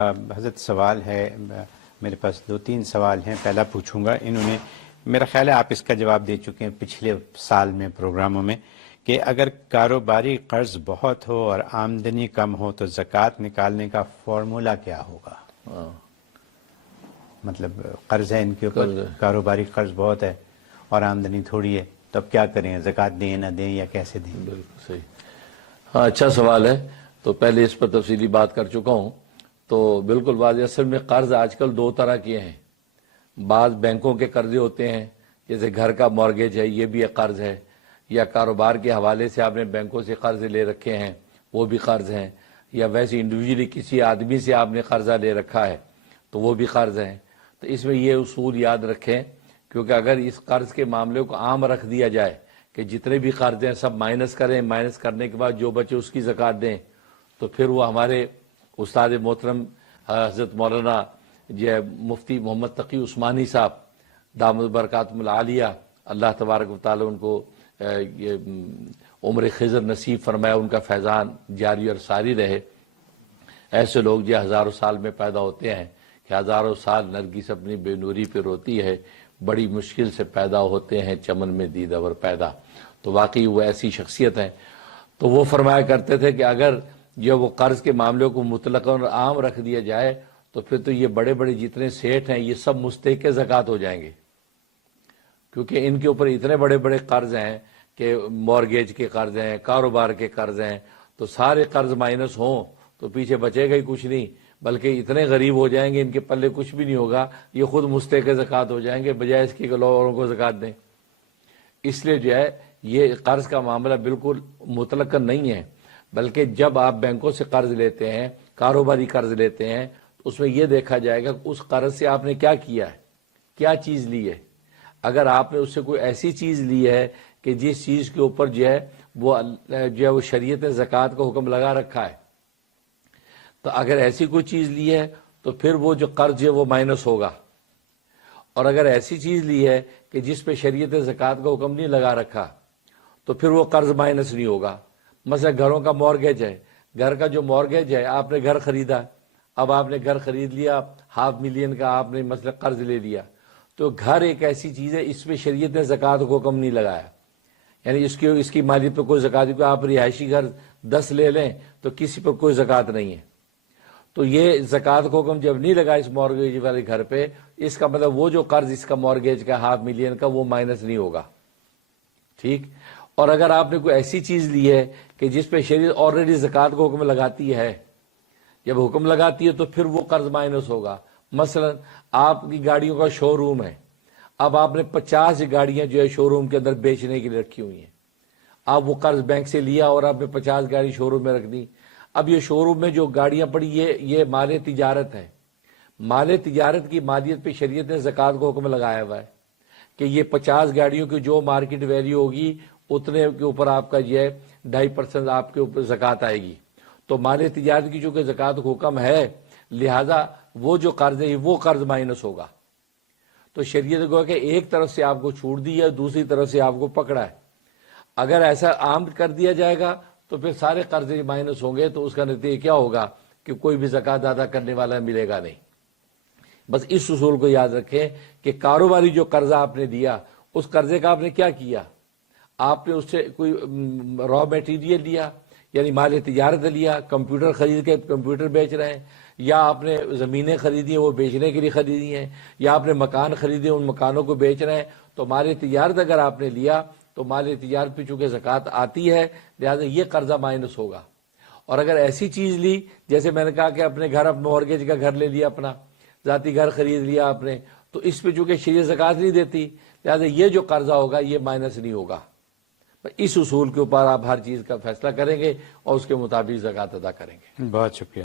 حضرت سوال ہے میرے پاس 2-3 سوال ہیں. پہلا پوچھوں گا. انہوں نے میرا خیال ہے آپ اس کا جواب دے چکے ہیں پچھلے سال میں پروگراموں میں کہ اگر کاروباری قرض بہت ہو اور آمدنی کم ہو تو زکوٰۃ نکالنے کا فارمولا کیا ہوگا؟ مطلب قرض ہے ان کے اوپر، کاروباری قرض بہت ہے اور آمدنی تھوڑی ہے، تو اب کیا کریں؟ زکوٰۃ دیں نہ دیں یا کیسے دیں؟ بالکل صحیح. ہاں اچھا سوال ہے. تو پہلے اس پر تفصیلی بات کر چکا ہوں. تو بالکل واضح، اصل میں قرض آج کل 2 طرح کے ہیں. بعض بینکوں کے قرضے ہوتے ہیں، جیسے گھر کا مارگیج ہے، یہ بھی ایک قرض ہے. یا کاروبار کے حوالے سے آپ نے بینکوں سے قرض لے رکھے ہیں، وہ بھی قرض ہیں. یا ویسے انڈیویجولی کسی آدمی سے آپ نے قرضہ لے رکھا ہے تو وہ بھی قرض ہیں. تو اس میں یہ اصول یاد رکھیں، کیونکہ اگر اس قرض کے معاملے کو عام رکھ دیا جائے کہ جتنے بھی قرض ہیں سب مائنس کریں، مائنس کرنے کے بعد جو بچے اس کی زکوٰۃ دیں، تو پھر وہ ہمارے استاد محترم حضرت مولانا مفتی محمد تقی عثمانی صاحب دامت برکاتہم العالیہ، اللہ تبارک و تعالی ان کو عمر خضر نصیب فرمایا، ان کا فیضان جاری اور ساری رہے. ایسے لوگ جو ہزاروں سال میں پیدا ہوتے ہیں کہ ہزاروں سال نرگس اپنی بے نوری پہ روتی ہے، بڑی مشکل سے پیدا ہوتے ہیں چمن میں دیدور پیدا. تو واقعی وہ ایسی شخصیت ہیں. تو وہ فرمایا کرتے تھے کہ اگر جو وہ قرض کے معاملے کو مطلق اور عام رکھ دیا جائے تو پھر تو یہ بڑے بڑے جتنے سیٹھ ہیں یہ سب مستحق زکوٰۃ ہو جائیں گے، کیونکہ ان کے اوپر اتنے بڑے بڑے قرض ہیں کہ مارگیج کے قرض ہیں، کاروبار کے قرض ہیں. تو سارے قرض مائنس ہوں تو پیچھے بچے گا ہی کچھ نہیں، بلکہ اتنے غریب ہو جائیں گے ان کے پلے کچھ بھی نہیں ہوگا، یہ خود مستحق زکوٰۃ ہو جائیں گے بجائے اس کی کہ لوگ اوروں کو زکوٰۃ دیں. اس لیے جو ہے یہ قرض کا معاملہ بالکل مطلق نہیں ہے، بلکہ جب آپ بینکوں سے قرض لیتے ہیں، کاروباری قرض لیتے ہیں، تو اس میں یہ دیکھا جائے گا کہ اس قرض سے آپ نے کیا کیا ہے، کیا چیز لی ہے. اگر آپ نے اس سے کوئی ایسی چیز لی ہے کہ جس چیز کے اوپر جو ہے وہ شریعت زکوٰۃ کا حکم لگا رکھا ہے، تو اگر ایسی کوئی چیز لی ہے تو پھر وہ جو قرض ہے وہ مائنس ہوگا. اور اگر ایسی چیز لی ہے کہ جس پہ شریعت زکوٰۃ کا حکم نہیں لگا رکھا تو پھر وہ قرض مائنس نہیں ہوگا. مثلا گھروں کا مارگیج ہے، گھر کا جو مارگیج ہے، آپ نے گھر خریدا، اب آپ نے گھر خرید لیا، $500,000 کا آپ نے مثلا قرض لے لیا، تو گھر ایک ایسی چیز ہے اس پہ شریعت نے زکوٰۃ کو حکم نہیں لگایا. یعنی اس کی مالیت پہ کوئی زکوٰۃ نہیں. آپ رہائشی گھر 10 لے لیں تو کسی پر کوئی زکوٰۃ نہیں ہے. تو یہ زکوٰۃ کو حکم جب نہیں لگا اس مارگیج والے گھر پہ، اس کا مطلب وہ جو قرض اس کا مارگیج کا $500,000 کا وہ مائنس نہیں ہوگا. ٹھیک. اور اگر آپ نے کوئی ایسی چیز لی ہے کہ جس پہ شریعت آلریڈی زکوٰۃ کو حکم لگاتی ہے، جب حکم لگاتی ہے تو پھر وہ قرض مائنس ہوگا. مثلا آپ کی گاڑیوں کا شو روم ہے، اب آپ نے 50 گاڑیاں جو ہے شو روم کے اندر بیچنے کے لیے رکھی ہوئی ہیں. آپ وہ قرض بینک سے لیا اور آپ نے 50 گاڑی شو روم میں رکھ دی. اب یہ شو روم میں جو گاڑیاں پڑی یہ مال تجارت ہے. مال تجارت کی مالیت پہ شریعت نے زکوٰۃ کو حکم لگایا ہوا ہے کہ یہ 50 گاڑیوں کی جو مارکیٹ ویلیو ہوگی اتنے کے اوپر آپ کا یہ 2.5% آپ کے اوپر زکوٰۃ آئے گی. تو مال تجارت کی چونکہ زکوٰۃ کو حکم ہے، لہذا وہ جو قرض ہے وہ قرض مائنس ہوگا. تو شریعت کو کہ ایک طرف سے آپ کو چھوٹ دی ہے، دوسری طرف سے آپ کو پکڑا ہے. اگر ایسا عام کر دیا جائے گا تو پھر سارے قرض مائنس ہوں گے، تو اس کا نتیجہ کیا ہوگا کہ کوئی بھی زکوٰۃ ادا کرنے والا ملے گا نہیں. بس اس اصول کو یاد رکھیں کہ کاروباری جو قرضہ آپ نے دیا، اس قرضے کا آپ نے کیا کیا؟ آپ نے اس سے کوئی را میٹیریل لیا، یعنی مال تجارت لیا، کمپیوٹر خرید کے کمپیوٹر بیچ رہے ہیں، یا آپ نے زمینیں خریدی ہیں وہ بیچنے کے لیے خریدی ہیں، یا آپ نے مکان خریدے ان مکانوں کو بیچ رہے ہیں. تو مال تجارت اگر آپ نے لیا تو مال تجارت پہ چونکہ زکوٰۃ آتی ہے، لہٰذا یہ قرضہ مائنس ہوگا. اور اگر ایسی چیز لی، جیسے میں نے کہا کہ اپنے گھر، اپنے مارگیج کا گھر لے لیا، اپنا ذاتی گھر خرید لیا آپ نے، تو اس پہ چونکہ شریعت زکوٰۃ نہیں دیتی، لہٰذا یہ جو قرضہ ہوگا یہ مائنس نہیں ہوگا. اس اصول کے اوپر آپ ہر چیز کا فیصلہ کریں گے اور اس کے مطابق زکوٰۃ ادا کریں گے. بہت شکریہ.